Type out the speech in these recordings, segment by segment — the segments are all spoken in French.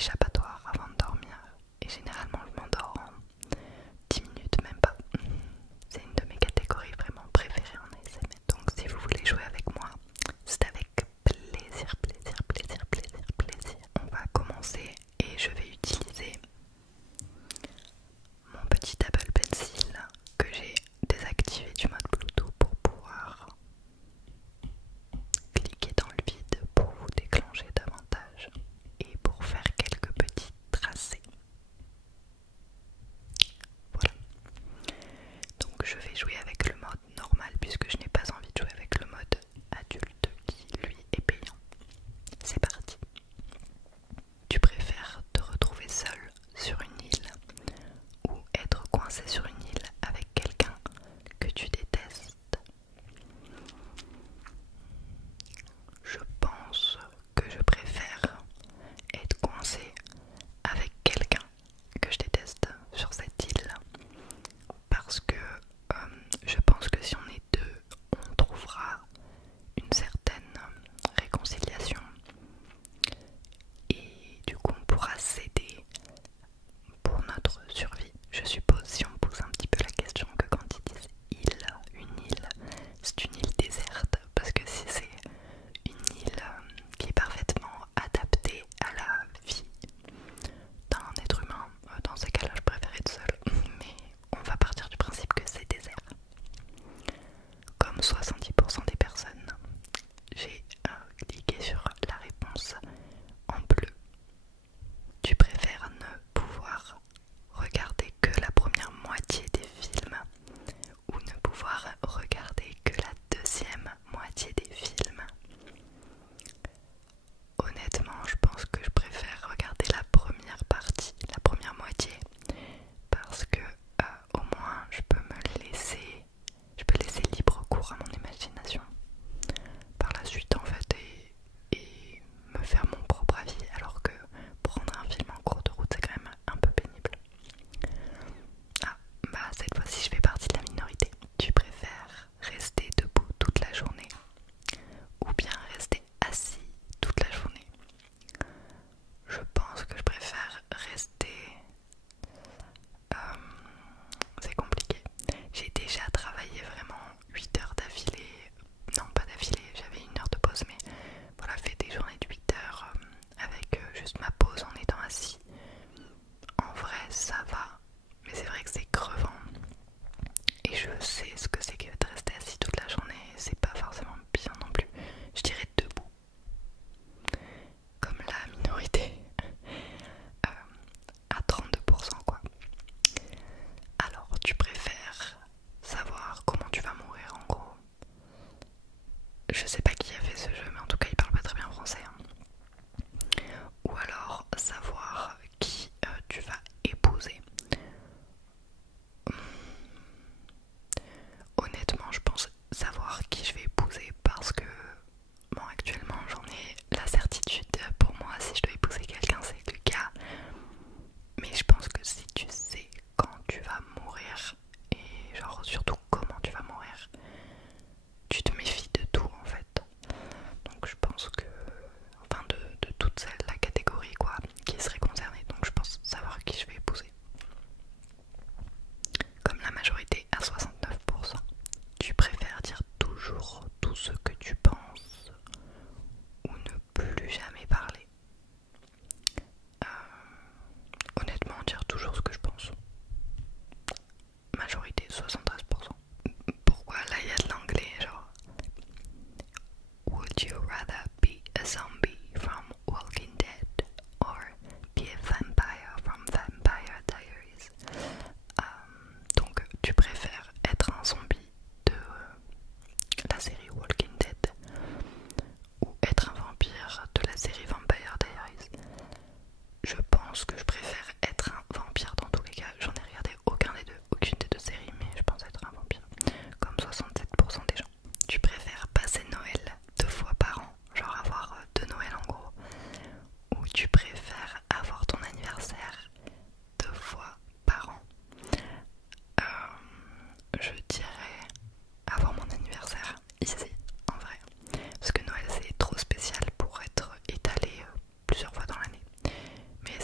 échappatoire avant de dormir. Et généralement je m'endors en 10 minutes, même pas. C'est une de mes catégories vraiment préférées en ASMR. Donc si vous voulez jouer avec moi, c'est avec plaisir, plaisir, plaisir, plaisir, plaisir. On va commencer et je vais utiliser mon petit Apple Pencil que j'ai désactivé du mode Bluetooth pour pouvoir cliquer dans le vide pour vous déclencher davantage et pour faire quelques petits tracés. Voilà. Donc je vais jouer avec le mode normal puisque je n'ai pas envie de jouer avec le mode adulte qui lui est payant. C'est parti. Tu préfères te retrouver seul sur une île ou être coincé sur une île avec quelqu'un que tu détestes? Je pense que je préfère être coincé avec quelqu'un que je déteste sur cette île parce que je pense que si on est deux, on trouvera une certaine réconciliation et du coup on pourra s'aider pour notre survie. Je suppose, si on pose un petit peu la question, que quand ils disent île, une île, c'est une île déserte, parce que si c'est une île qui est parfaitement adaptée à la vie d'un être humain, dans ces cas-là je préfère être seule, mais on va partir du principe que c'est désert. Comme 70% des personnes, j'ai cliqué sur la réponse en bleu. Tu préfères ne pouvoir regarder que la première moitié des films ou ne pouvoir regarder que la deuxième moitié des films? Honnêtement, je pense que je préfère regarder la première partie, la première moitié, parce que au moins je peux laisser libre cours à mon imagination par la suite en fait et me faire mon propre avis, alors que prendre un film en cours de route c'est quand même un peu pénible. Ah, bah cette fois-ci je fais partie de la minorité. Tu préfères rester debout toute la journée ou bien rester assis toute la journée? Je pense que je préfère rester... c'est compliqué. J'ai déjà travaillé vraiment 8 heures d'affilée. Non, pas d'affilée, j'avais une heure de pause, mais voilà, fait des journées de 8 heures avec juste ma pause en étant assis. En vrai, ça va, mais c'est vrai que c'est crevant. Et je sais ce que c'est que de rester assis toute la journée, c'est pas forcément bien non plus. Je dirais debout, comme la minorité, à 32% quoi. Alors, tu préfères savoir comment tu vas mourir en gros? Je sais pas qui a fait ce jeu, mais en tout cas il parle pas très bien français, hein. Ou alors savoir qui tu vas épouser. Honnêtement, je pense savoir qui je vais épouser parce que bon, actuellement j'en ai la certitude. Pour moi, si je dois épouser quelqu'un, c'est le cas. Mais je pense que si tu sais quand tu vas mourir et genre surtout comment tu vas mourir, tu te méfies de tout en fait. Donc je pense que, enfin de toute la catégorie quoi, qui serait concernée. Donc je pense savoir qui je vais épouser. Comme la majorité à 69%. Tu préfères dire toujours tout ce que tu penses ou ne plus jamais parler? Honnêtement, dire toujours ce que je pense. Majorité 73%. Pourquoi là il y a de l'anglais genre? Would you rather be a zombie from Walking Dead or be a vampire from Vampire Diaries? Donc tu préfères être un zombie de la série Walking Dead ou être un vampire de la série Vampire Diaries? Je pense que je préfère être un vampire dans tous les cas. J'en ai regardé aucune des deux séries, mais je pense être un vampire. Comme 67% des gens. Tu préfères passer Noël 2 fois par an, genre avoir 2 Noëls en gros, ou tu préfères avoir ton anniversaire 2 fois par an? Je dirais avoir mon anniversaire ici, en vrai. Parce que Noël c'est trop spécial pour être étalé plusieurs fois dans l'année. Mais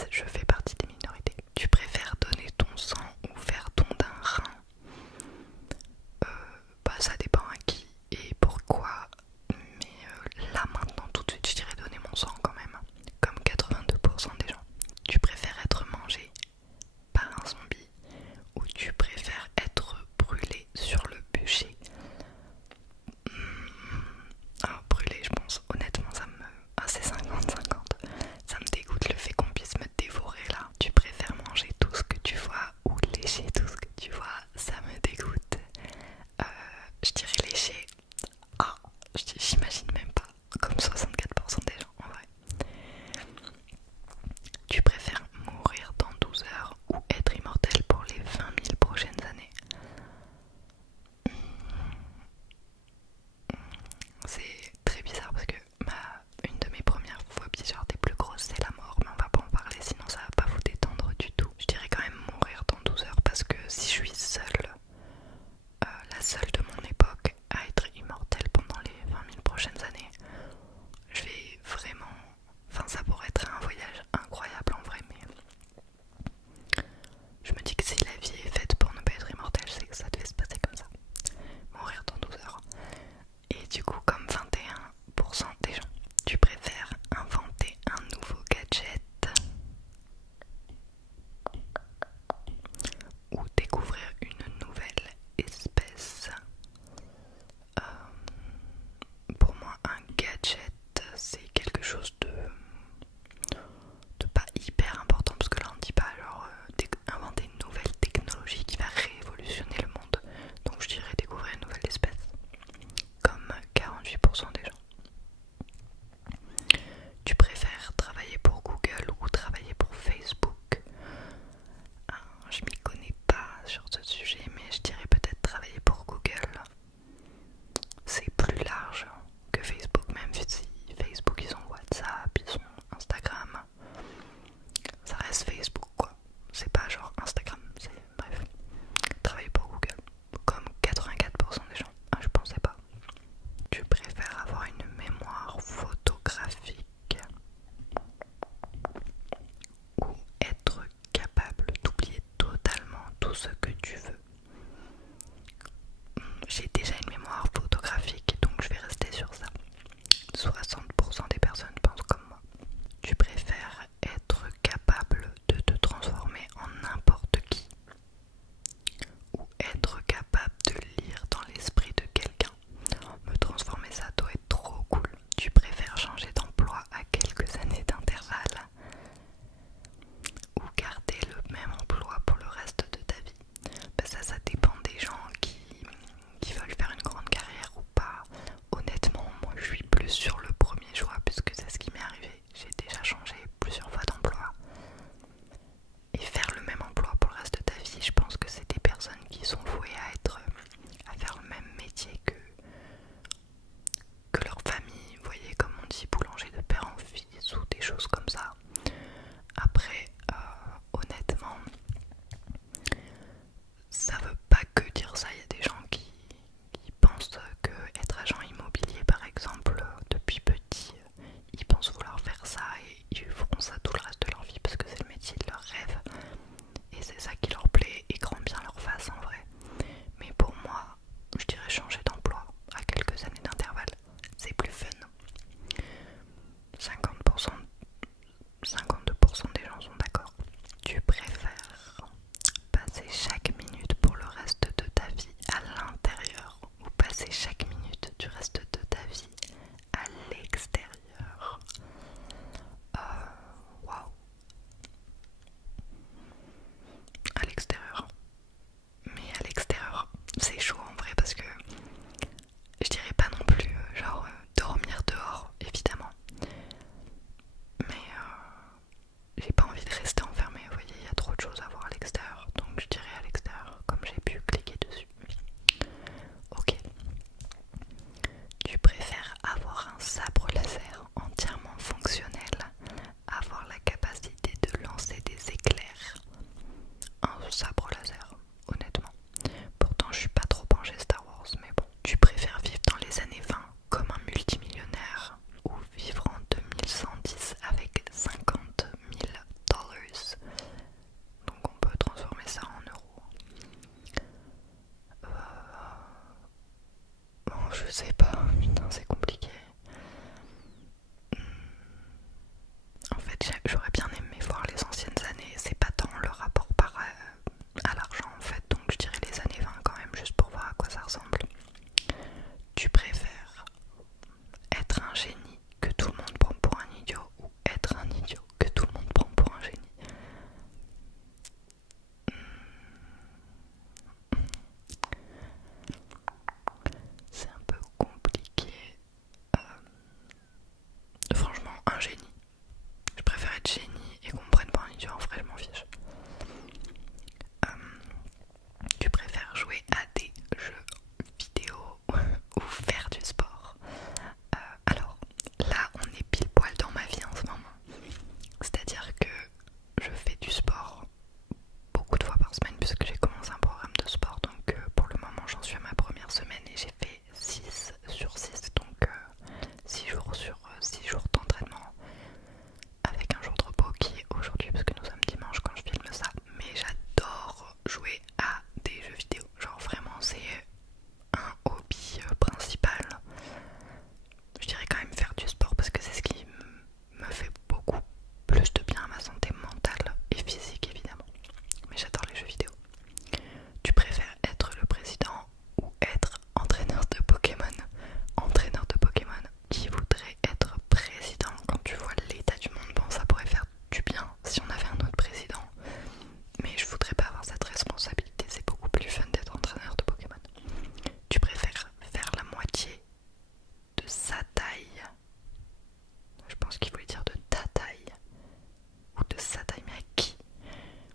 sa taille, mais à qui?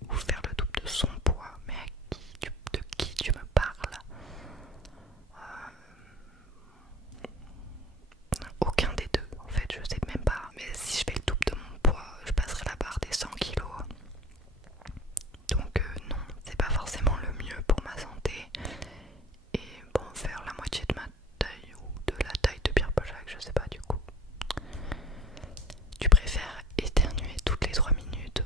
Ou faire le double de son poids, mais à de qui tu me parles? Aucun des deux, en fait, je sais même pas. Mais si je fais le double de mon poids, je passerai la barre des 100 kilos. Donc non, c'est pas forcément le mieux pour ma santé. Et bon, faire la moitié de ma taille ou de la taille de Pierre Paul Jacques, je sais pas du coup. Tu préfères éternuer toutes les 3 minutes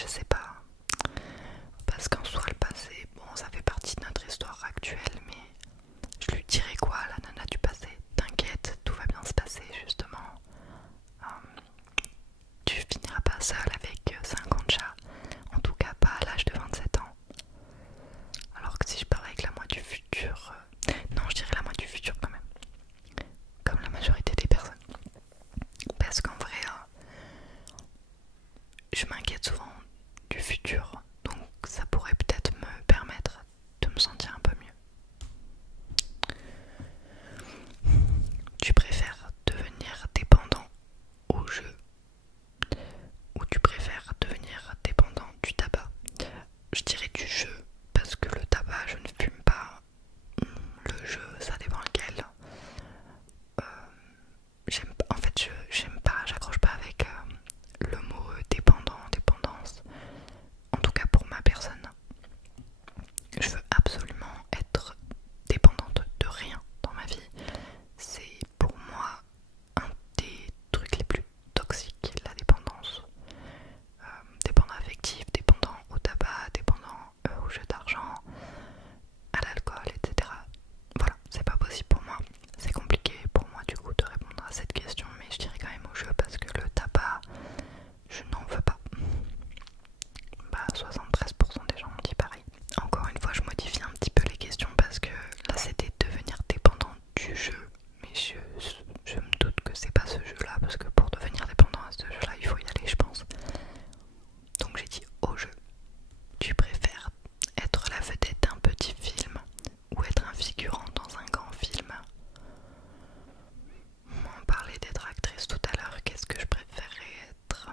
je sais pas. Parce qu'en soi le passé, bon ça fait partie de notre histoire actuelle, mais je lui dirais quoi à la nana du passé? T'inquiète, tout va bien se passer justement. Tu finiras pas seule avec 50 chats, en tout cas pas à l'âge de 27 ans. Alors que si je parlais avec la moi du futur, non je dirais la moi du futur quand même, comme la majorité des personnes. Parce qu'en vrai, je m'inquiète souvent du futur, donc ça pourrait peut-être me permettre de me sentir un peu mieux. Tu préfères devenir dépendant au jeu ou tu préfères devenir dépendant du tabac? Je dirais du jeu parce que le tabac je ne fume pas. Le jeu ça dépend lequel. En fait j'aime pas, j'accroche pas avec le mot dépendant, dépendance. En tout cas pour ma personne. Je veux absolument être dépendante de rien dans ma vie. C'est pour moi un des trucs les plus toxiques, la dépendance. Dépendant affectif, dépendant au tabac, dépendant au jeu d'argent, à l'alcool, etc. Voilà, c'est pas possible pour moi. C'est compliqué pour moi du coup de répondre à cette question, mais je dirais quand même au jeu parce que le tabac, je n'en veux pas. Bah 73% des gens m'ont dit pareil. Encore une fois je modifie un petit peu les questions parce que là c'était devenir dépendant du jeu. Mais je me doute que c'est pas ce jeu là parce que pour devenir dépendant à ce jeu là il faut y aller je pense. Donc j'ai dit au jeu. Tu préfères être la vedette d'un petit film ou être un figurant dans un grand film? On parlait d'être actrice tout à l'heure, qu'est-ce que je préférerais être?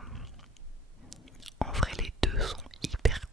En vrai les deux sont hyper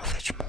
En fait, je m'en